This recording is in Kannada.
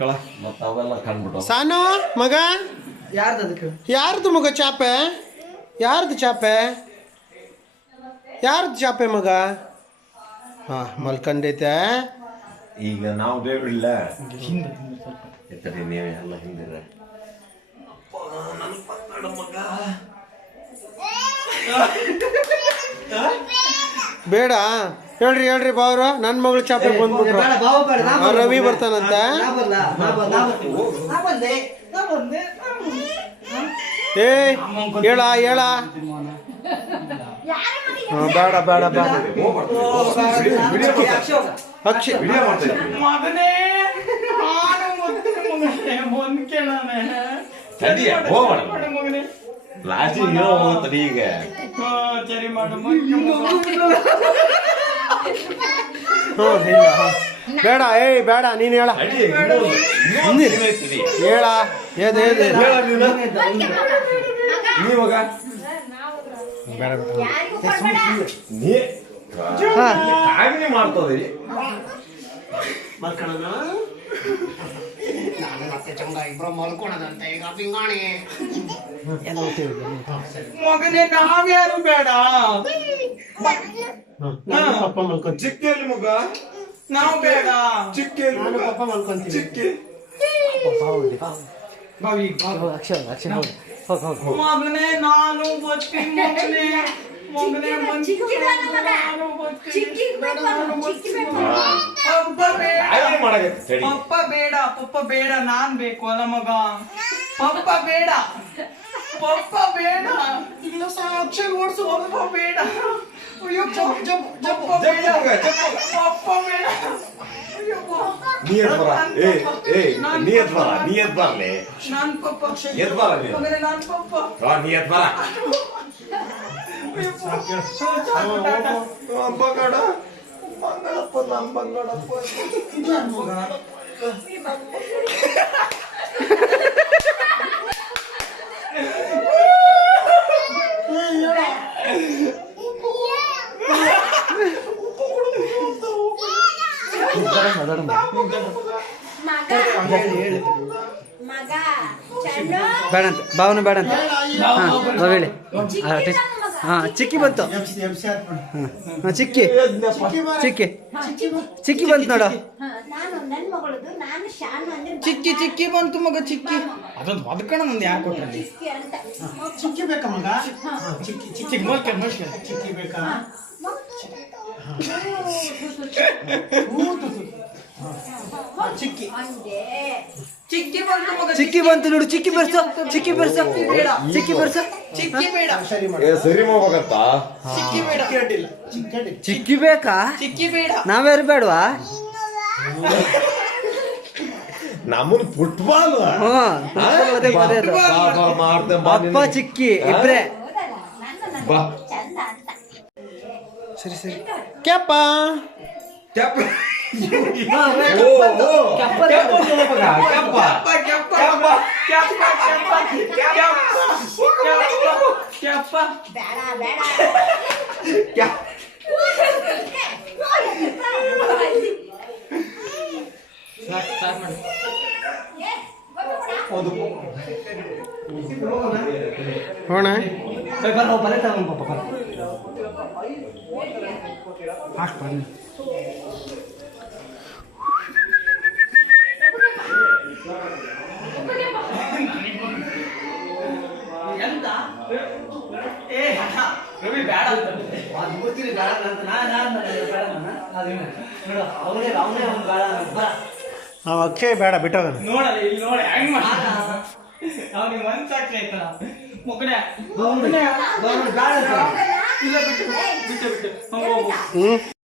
ಕಳ ಮತ್ತ ಅವೆಲ್ಲ ಕಂಡ್ಬಿಟ್ಟು. ಸಾನು ಮಗ? ಯಾರ್ದು ಅದಕ್ಕೆ? ಯಾರ್ದು ಮಗ ಚಾಪೆ? ಯಾರ್ದು ಚಾಪೆ? ಯಾರ್ದು ಚಾಪೆ ಮಗ? ಹಾಂ ಮಲ್ಕಂಡೈತೆ. ಈಗ ನಾವು ಬೇವಿಲ್ಲ ಎತ್ತಡಿ ನೀವೇ ಎಲ್ಲ ಹಿಂದಿರ. ಬೇಡ? ಹೇಳ್ರಿ ಹೇಳ್ರಿ ಬಾವ್ರ ನನ್ನ ಮಗಳು ಚಾಪೆ ಬಂದ್ಬಿಟ್ರು. ರವಿ ಬರ್ತಾನಂತ. ಏ ಹೇಳ ಹೇಳ. ಬೇಡ ಬೇಡ ಬೇಡ. ಅಕ್ಷಿ ಏನೋ ಈಗ. ಹ್ಞೂ ಇಲ್ಲ ಹಾ. ಬೇಡ ಏಯ್ ಬೇಡ ನೀನು ಹೇಳ. ಹೇಳ ಏದು ಏದು ಏದು. ಹೇಳ ನೀವಾಗ ಬೇಡ ಬೇಡ ಮಾಡ್ತದ್ರಿ ಮಲ್ಕೊಳ್ಳೋಣ? ನಾನು ಮತ್ತೆ ಚಂಗ ಇಬ್ರು ಮಲ್ಕೊಳ್ಳೋದಂತೆ ಈಗ ಪಿಂಗಾಣಿ. ಮಗನೇ ನಾವ್ಯಾರು ಬೇಡ. ಪಪ್ಪ ಮಲ್ಕೊಂತೀನಿ. ಚಿಕ್ಕೇಲಿ ಮಗ? ನಾವ್ ಬೇಡ. ಚಿಕ್ಕೇಲಿ ನಾನು ಮಗ? ಪಪ್ಪ ಮಲ್ಕೊಂತೀನಿ. ಚಿಕ್ಕಿ? ಬಾವಿ. ಅಕ್ಷಯ್ ಅಕ್ಷರ ಹೋಗು ಹೋಗ್ ಹೋಗ್ ಮಗನೇ ನಾನು ಬರ್ತೀನಿ ಮಗನೇ ಮಗನೇ ನಾನು ಸರಿ ಪಪ್ಪ ಬೇಡ. ಪಪ್ಪ ಬೇಡ ನಾನ್ ಬೇಕು ಅಲ್ಲ ಮಗ. ಪಪ್ಪ ಬೇಡ. ಪಪ್ಪ ಬೇಡ. ಇಲ್ಲ ಸಾಕ್ಷಿ ಓಡಿಸು ಪಪ್ಪ ಬೇಡ. ಅಯ್ಯೋ ಜಪ್ ಜಪ್ ಜಪ್ಪ ಬೇಡ ಜಪ್ಪು ಮಗ, ಜಪ್ಪು. ಪಪ್ಪ ಬೇಡ ಅಯ್ಯೋ ನೀ ಎದ್ ಬರ ಏ ಏ ನೀ ಎದ್ ಬರ ನೀ ಎದ್ ಬರ್ಲೆ ನಾನ್ ಪಪ್ಪ ಎದ್ ಬರ ನೀನು ಮಗನೇ ನಾನ್ ಪಪ್ಪ ಆ, ನೀ ಎದ್ ಬರ ಅಯ್ಯೋ, ಸಾಕು ಟಾಟಾ. ಬಂಗಾಡ ಬಂಗಾಳಪ್ಪ ನಮ್ ಬಂಗಾಳಪ್ಪ ಬೇಡಂತ ಭಾವನೆ ಬೇಡಂತ. ಹಾಂ ಹೇಳಿ. ಹಾಂ ಚಿಕ್ಕಿ ಬಂತು. ಹಾಂ ಚಿಕ್ಕಿ. ಚಿಕ್ಕಿ. ಚಿಕ್ಕಿ ಬಂತು ನೋಡು. ನಾನು ನನ್ನ ಮಗಳದು ನಾನು ಶಾನು ಅಂದ್ರೆ ಚಿಕ್ಕಿ ಚಿಕ್ಕಿ ಬಂತು ಮಗ ಚಿಕ್ಕಿ. ಅದೊಂದು ಬದುಕಣ ನಂದು ಯಾಕೆ ಕೊಟ್ರಲ್ಲಿ ಚಿಕ್ಕಿ ಅಂತ. ಚಿಕ್ಕಿ ಬೇಕಾ ಮಗ? ಚಿಕ್ಕಿ ಚಿಕ್ಕಿ ಚಿಕ್ಕಿ ಮಲ್ಕೆ ಮಲ್ಕೆ ಚಿಕ್ಕಿ. ಬೇಕಾ ಚಿಕ್ಕಿ. ಚಿಕ್ಕಿ ಬಂತು ಮಗ ಚಿಕ್ಕಿ ಬಂತು ನೋಡು ಚಿಕ್ಕಿ ಬರ್ಸ ಚಿಕ್ಕಿ ಬರ್ಸು. ಚಿಕ್ಕಿ ಬರ್ಸ. ಚಿಕ್ಕಿ ಬೇಡ. ಸರಿ ಮಾಡಿ ಏ ಸರಿ ಮಾಡ್ಬೇಕಂತ ಚಿಕ್ಕಿ ಬೇಡ. ಚಿಕ್ಕಿ ಚಿಕ್ಕಿ ಬೇಕಾ? ಚಿಕ್ಕಿ ಬೇಡ. ನಾವ್ಯಾರು ಬೇಡವಾ ನಮ್ಮನ್ ಫುಟ್ಬಾಲ್. ಅಪ್ಪ ಚಿಕ್ಕಿ ಇಬ್ರೆ. ಸರಿ ಸರಿ. ಕ್ಯಾಪ ಕೆಪ್ಪ पापा है पापा ಅವ ಅಕ್ಷಯ್ ಬೇಡ ಬಿಟ್ಟೋಗಣ ನೋಡಲ್ಲ ಇಲ್ಲಿ ನೋಡಿ ಹೆಂಗ್ ಮಾಡ ಅವ್ನಿಗೆ ಮನ್ಸಾಕ್ಲಿ ಆಯ್ತಲ್ಲ ಮಗನೇ ಮಗನೇ ಇಲ್ಲ ಬಿಟ್ಟು ಬಿಟ್ಟು ಬಿಟ್ಟು ಹೋಗು ಹೋಗು ಹ್ಞೂ